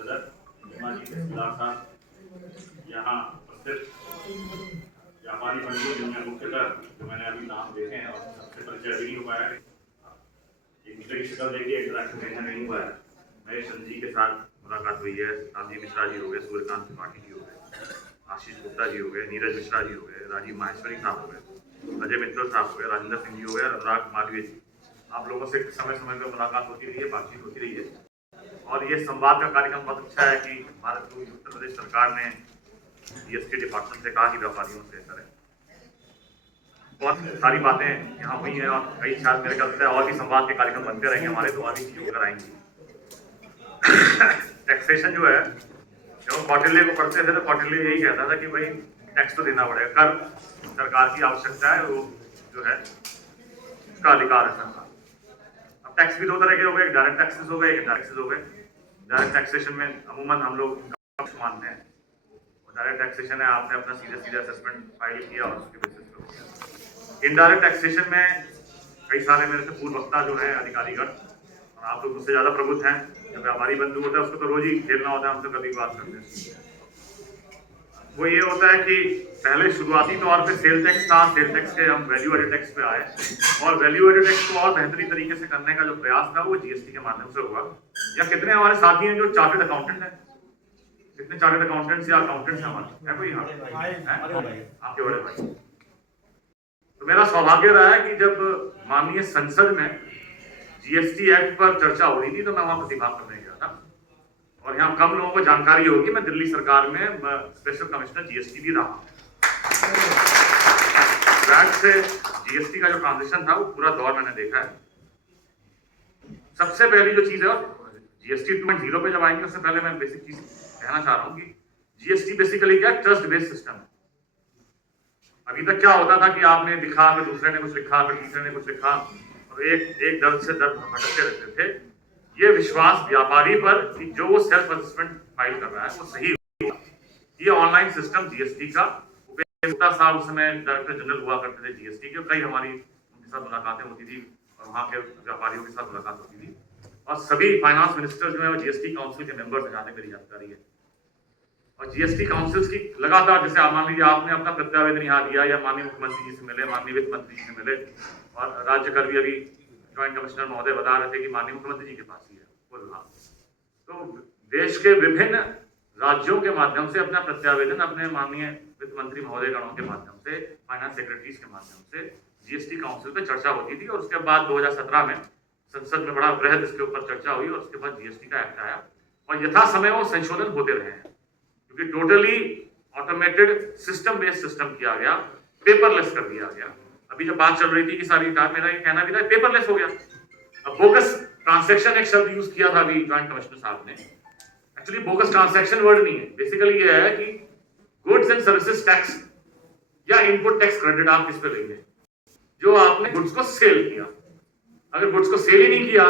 सदर यहाँ उपस्थित व्यापारी बंधु जिनमें मुख्यतः जो मैंने अभी नाम देखे हैं और सबसे परिचय भी नहीं हुआ है, एक दूसरे की शक्ल देखिए इंटरेक्शन नहीं हुआ है। महेश जी के साथ मुलाकात हुई है, राजीव मिश्रा जी हो गए, सूर्यकांत त्रिपाठी जी हो गए, आशीष गुप्ता जी हो गए, नीरज मिश्रा जी हो गए, राजीव माहेश्वरी साहब हो गए, अजय मित्तल साहब हो गए, राजेंद्र सिंह जी हो गए, अनुराग मालवीय जी। आप लोगों से समय समय पर मुलाकात होती रही है, बातचीत होती रही है और ये संवाद का कार्यक्रम बहुत अच्छा है कि भारत की उत्तर प्रदेश सरकार ने जीएसटी डिपार्टमेंट से कहा कि व्यापारियों से करें। बहुत सारी बातें यहाँ हुई हैं और कई शायद मेरे ख्याल से और भी संवाद के कार्यक्रम बनते रहेंगे हमारे, तो और भी चीजें होकर आएंगी। टैक्सेशन जो है, जब कौटिल्य को पढ़ते थे तो कौटिल्य यही कहता था कि भाई टैक्स तो देना पड़ेगा, कर सरकार की आवश्यकता है, वो जो है उसका अधिकार है सरकार। अब टैक्स भी दो तरह के हो गए, डायरेक्ट टैक्सेस हो गए, इनडायरेक्ट हो गए। डायरेक्ट टैक्सेशन में अमूमन हम लोग मानते हैं, डायरेक्ट टैक्सेशन है आपने अपना सीधे असेसमेंट फाइल किया और उसके बेसिस पे। इनडायरेक्ट टैक्सेशन में कई सारे मेरे से पूर्व वक्ता जो है अधिकारीगण, और आप लोग मुझसे ज्यादा प्रबुद्ध हैं, जब व्यापारी बंधु होता है उसको तो रोज ही खेलना होता है, हमसे कभी बात करते हैं। वो ये होता है कि पहले शुरुआती तौर पे सेल टैक्स था, सेल टैक्स से हम वैल्यू एडेड टैक्स पे आए और वैल्यू एडेड टैक्स को और बेहतरीन तरीके से करने का जो प्रयास था वो जीएसटी के माध्यम से हुआ। या कितने हमारे साथी हैं जो चार्टर्ड अकाउंटेंट हैं? कितने चार्टर्ड अकाउंटेंट्स या अकाउंटेंट्स हमारे है? कोई आपके बड़े भाई। तो मेरा सौभाग्य रहा है कि जब माननीय संसद में जीएसटी एक्ट पर चर्चा हो रही थी तो मैं वहां प्रतिभाग करने गया था। और यहाँ कम लोगों को जानकारी होगी, मैं दिल्ली सरकार में स्पेशल कमिश्नर जीएसटी भी रहा। वैट से जीएसटी का जो ट्रांजिशन था वो पूरा दौर मैंने देखा है। सबसे पहली जो चीज है, जीएसटी 2.0 पे जब आएंगे उससे पहले मैं बेसिक चीज कहना चाह रहा हूँ कि जीएसटी बेसिकली क्या है, ट्रस्ट बेस्ड सिस्टम है। अभी तक क्या होता था कि आपने लिखा, फिर दूसरे ने कुछ लिखा, फिर तीसरे ने कुछ लिखा और एक दर्द से दर्द भटकते रहते थे। ये विश्वास व्यापारी पर कि जो वो सेल्फ असेसमेंट फाइल कर रहा है वो सही होगा। ये ऑनलाइन सिस्टम जीएसटी का, उपयोगिता साहब उस समय डायरेक्टर जनरल हुआ करते थे जीएसटी के, कई हमारी उनके साथ मुलाकातें होती थी और वहाँ के व्यापारियों के साथ मुलाकात होती थी। और सभी फाइनेंस मिनिस्टर जो है वो जीएसटी काउंसिल के मेंबर्स हैं, जहाँ तक मेरी जानकारी है। और जीएसटी काउंसिल्स की लगातार, जैसे मान लीजिए आपने अपना प्रत्यावेदन यहाँ दिया या माननीय मुख्यमंत्री जी से मिले, माननीय वित्त मंत्री जी से मिले, और राज्य कर भी अभी ज्वाइंट कमिश्नर महोदय बता रहे थे कि माननीय मुख्यमंत्री जी के पास ही है वो विभाग। तो देश के विभिन्न राज्यों के माध्यम से अपना प्रत्यावेदन अपने माननीय वित्त मंत्री महोदय गणों के माध्यम से, फाइनेंस सेक्रेटरीज के माध्यम से जीएसटी काउंसिल पे चर्चा होती थी। और उसके बाद 2017 में संसद में बड़ा वृहद इसके ऊपर चर्चा हुई और उसके बाद जीएसटी का एक्ट आया और यथा समय वो संशोधन होते रहे हैं, क्योंकि totally automated system based system किया गया, पेपरलेस कर दिया गया। अभी जब बात चल रही थी कि सारी मेरा ये कहना भी था पेपरलेस हो गया। अब बोगस ट्रांजैक्शन एक शब्द यूज किया था अभी ज्वाइंट कमिश्नर साहब ने। एक्चुअली बोगस ट्रांजैक्शन वर्ड नहीं है, बेसिकली ये है कि गुड्स एंड सर्विसेज टैक्स या इनपुट टैक्स क्रेडिट आप किस पे लेंगे, जो आपने गुड्स को सेल किया। अगर गुड्स को सेल ही नहीं किया